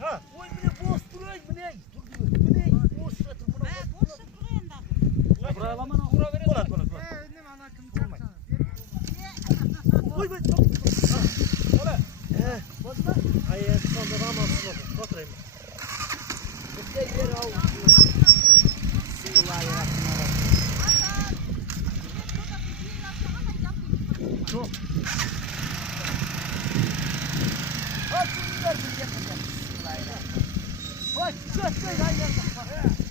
Ha, oy mine boş duruyor mine. Mine boş yatır buna. Buraya lamana kura verelim. Polat. Oy be. Polat. Boşma. Hayır, sonunda rahatsız oldum. Oturayım. Bir yer al. Bismillahirrahmanirrahim. Çok. Hadi gidelim. Bismillahirrahmanirrahim. Hadi, çöz, hayır.